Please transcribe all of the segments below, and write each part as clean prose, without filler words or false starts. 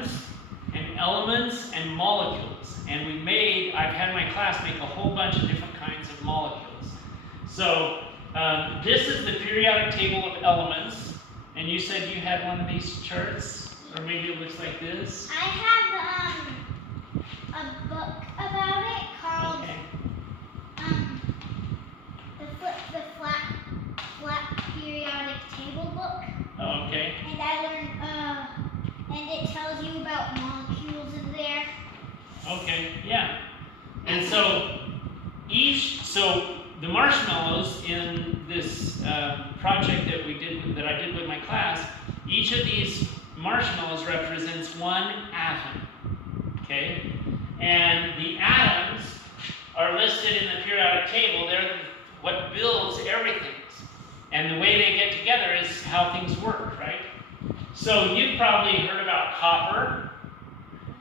atoms and elements and molecules. And I've had my class make a whole bunch of different kinds of molecules. So this is the periodic table of elements. And you said you had one of these charts? Or maybe it looks like this? I have a book about it called the flat periodic table book. Oh, okay. And I learned and it tells you about molecules in there. Okay, yeah. And so the marshmallows in this project that I did with my class, each of these marshmallows represents one atom. Okay? And the atoms are listed in the periodic table. They're what builds everything. And the way they get together is how things work, right? So you've probably heard about copper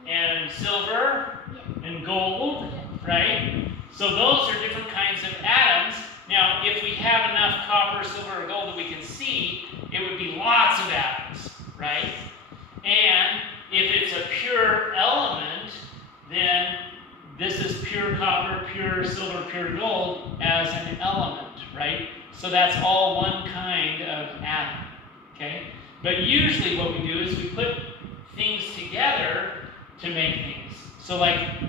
and silver and gold, right? So those are different kinds of atoms. Now, if we have enough copper, silver, or gold that we can see, it would be lots of atoms, right? And if it's a pure element, then this is pure copper, pure silver, pure gold as an element, right? So that's all one kind of atom, okay? But usually what we do is we put things together to make things. So like, do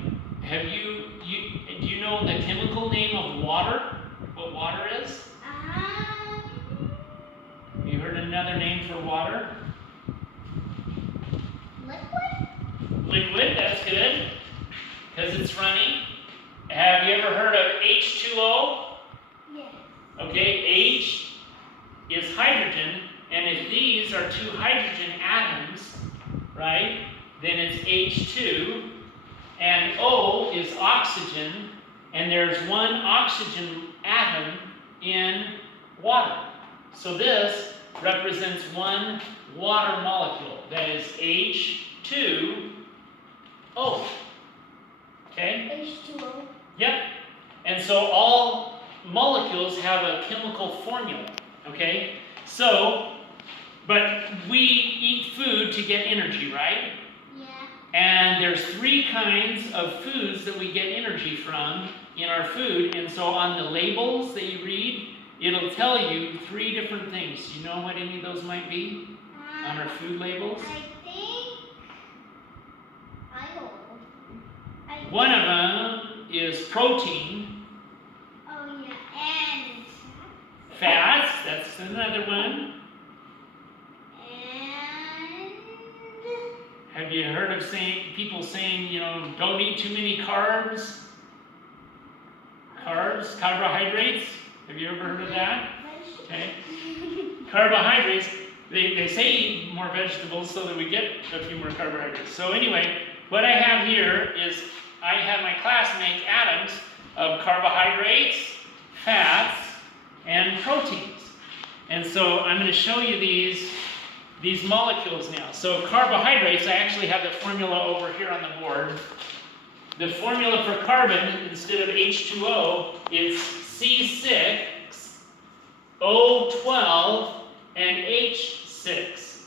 you know the chemical name of water? What water is? You heard another name for water? Liquid? Liquid, that's good, because it's running. Have you ever heard of H2O? Yes. Okay, H is hydrogen, and if these are two hydrogen atoms, right, then it's H2, and O is oxygen, and there's one oxygen atom in water. So this represents one water molecule, that is H2O. Okay? H2O. Yep. And so all molecules have a chemical formula, okay? So, but we eat food to get energy, right? Yeah. And there's three kinds of foods that we get energy from in our food. And so on the labels that you read, it'll tell you three different things. You know what any of those might be on our food labels? I know. One of them is protein. Oh yeah, and fats. That's another one. And have you heard of people saying, don't eat too many carbs? Carbohydrates. Have you ever heard of that? Okay. Carbohydrates. They say eat more vegetables so that we get a few more carbohydrates. So anyway, what I have here is I have my class make atoms of carbohydrates, fats, and proteins. And so I'm going to show you these molecules now. So carbohydrates, I actually have the formula over here on the board. The formula for carbon, instead of H2O, is C6, O12, and H6.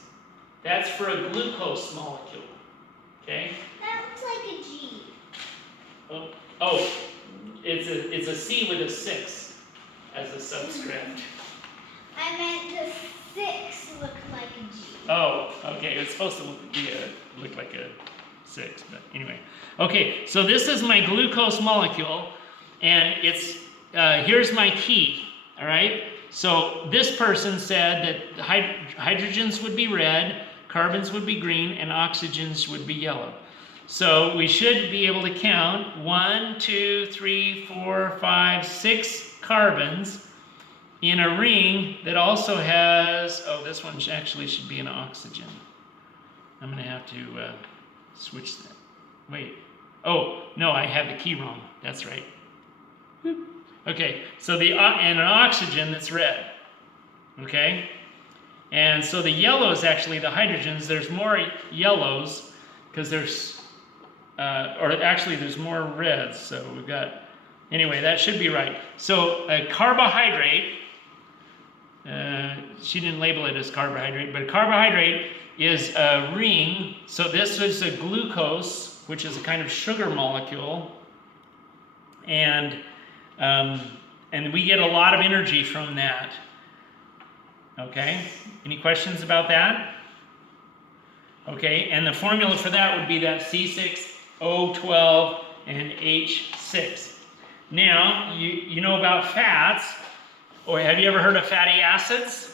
That's for a glucose molecule. Okay? That looks like a G. Oh, it's a C with a 6 as a subscript. I meant the 6 looked like a G. Oh, okay. It's supposed to look like a 6, but anyway. Okay, so this is my glucose molecule, and it's here's my key. All right. So this person said that hydrogens would be red, carbons would be green, and oxygens would be yellow. So we should be able to count 1, 2, 3, 4, 5, 6 carbons in a ring that also has, this one actually should be an oxygen. I'm going to have to switch that. Wait. Oh, no, I have the key wrong. That's right. Okay, so and an oxygen that's red. Okay? And so the yellow is actually the hydrogens. There's more yellows because there's more reds. So we've got, anyway, that should be right. So a carbohydrate, she didn't label it as carbohydrate, but a carbohydrate is a ring. So this is a glucose, which is a kind of sugar molecule, and we get a lot of energy from that. Okay, any questions about that? Okay, and the formula for that would be that C6O12 and H6. Now, you know about fats, or have you ever heard of fatty acids?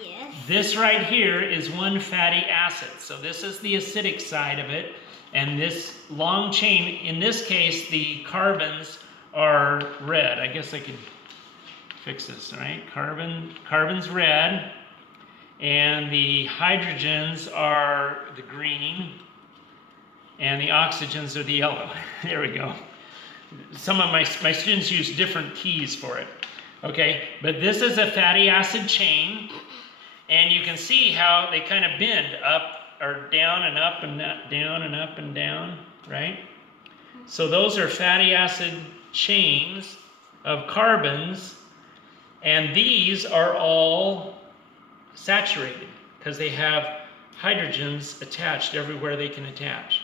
Yes. This right here is one fatty acid. So this is the acidic side of it, and this long chain, in this case, the carbons are red. I guess I could fix this, right? Carbon's red, and the hydrogens are the green, and the oxygens are the yellow. There we go. Some of my students use different keys for it. Okay, but this is a fatty acid chain, and you can see how they kind of bend up or down and up and down and up and down, right? So those are fatty acid chains of carbons, and these are all saturated because they have hydrogens attached everywhere they can attach.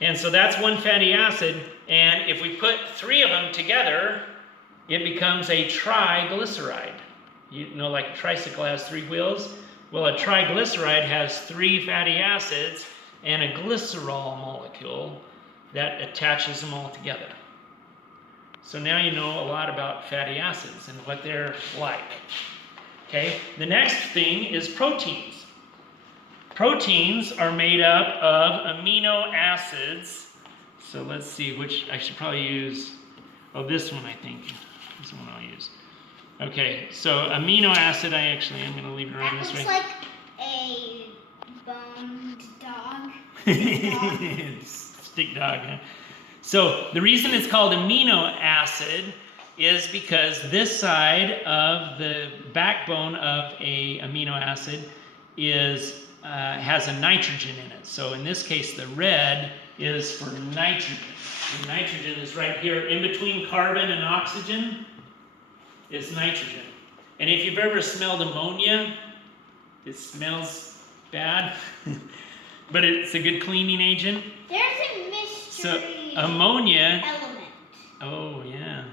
And so that's one fatty acid, and if we put 3 of them together, it becomes a triglyceride. You know, like a tricycle has 3 wheels? Well, a triglyceride has 3 fatty acids and a glycerol molecule that attaches them all together. So now you know a lot about fatty acids and what they're like. Okay, the next thing is proteins. Proteins are made up of amino acids. So let's see which, I should probably use, oh, this one I think. This one I'll use. Okay, so amino acid, I'm going to leave it around this way. That looks like a boned dog. Stick dog, huh? So the reason it's called amino acid is because this side of the backbone of a amino acid is has a nitrogen in it. So in this case, the red is for nitrogen. The nitrogen is right here in between carbon and oxygen is nitrogen. And if you've ever smelled ammonia, it smells bad, but it's a good cleaning agent. There's a mystery ammonia element. Oh, yeah.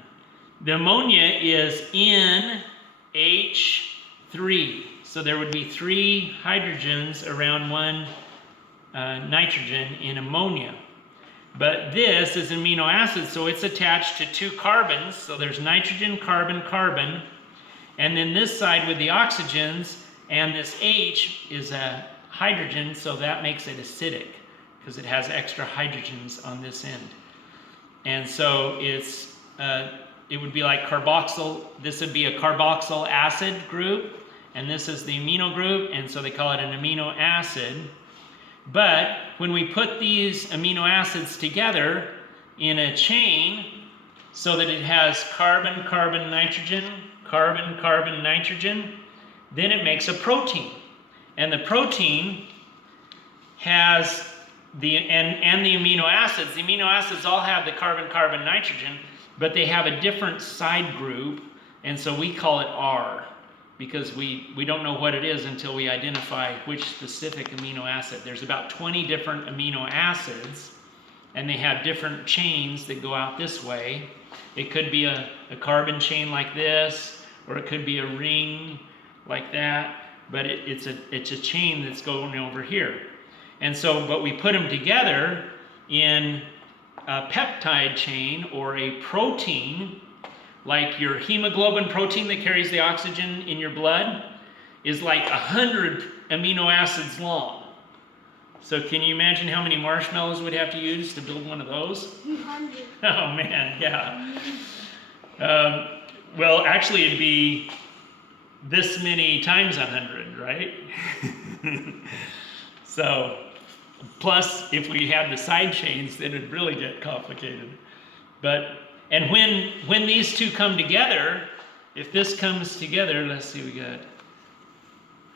The ammonia is NH3. So there would be 3 hydrogens around 1 nitrogen in ammonia. But this is an amino acid, so it's attached to 2 carbons. So there's nitrogen, carbon, carbon. And then this side with the oxygens, and this H is a hydrogen, so that makes it acidic because it has extra hydrogens on this end. And so it's it would be like carboxyl. This would be a carboxyl acid group, and this is the amino group, and so they call it an amino acid. But when we put these amino acids together in a chain so that it has carbon, carbon, nitrogen, carbon, carbon, nitrogen, then it makes a protein. And the protein has the amino acids. The amino acids all have the carbon, carbon, nitrogen, but they have a different side group, and so we call it R, because we don't know what it is until we identify which specific amino acid. There's about 20 different amino acids, and they have different chains that go out this way. It could be a carbon chain like this, or it could be a ring like that, but it's a chain that's going over here. And so, but we put them together in a peptide chain or a protein, like your hemoglobin protein that carries the oxygen in your blood, is like 100 amino acids long. So can you imagine how many marshmallows we'd have to use to build one of those? 100. Oh man, yeah. Well, actually it'd be this many times 100, right? So, plus if we had the side chains, then it'd really get complicated. And when these two come together, if this comes together, let's see, we got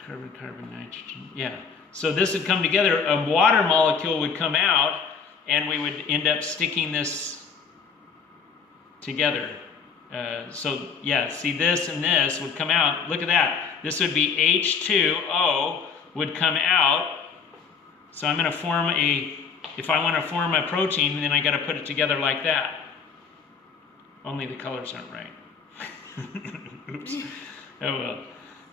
carbon, carbon, nitrogen. Yeah. So this would come together, a water molecule would come out, and we would end up sticking this together. So yeah, see this and this would come out. Look at that. This would be H2O would come out. So I'm going to form if I want to form a protein, then I got to put it together like that. Only the colors aren't right. Oops. Oh well.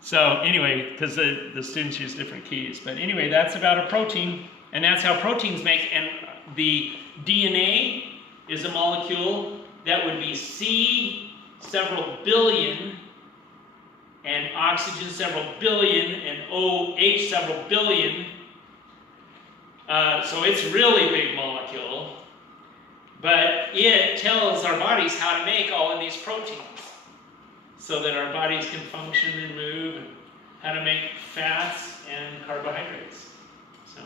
So anyway, because the students use different keys. But anyway, that's about a protein. And that's how proteins make. And the DNA is a molecule that would be C several billion, and oxygen several billion, and OH several billion. So it's really big molecule. But it tells our bodies how to make all of these proteins so that our bodies can function and move, and how to make fats and carbohydrates. So.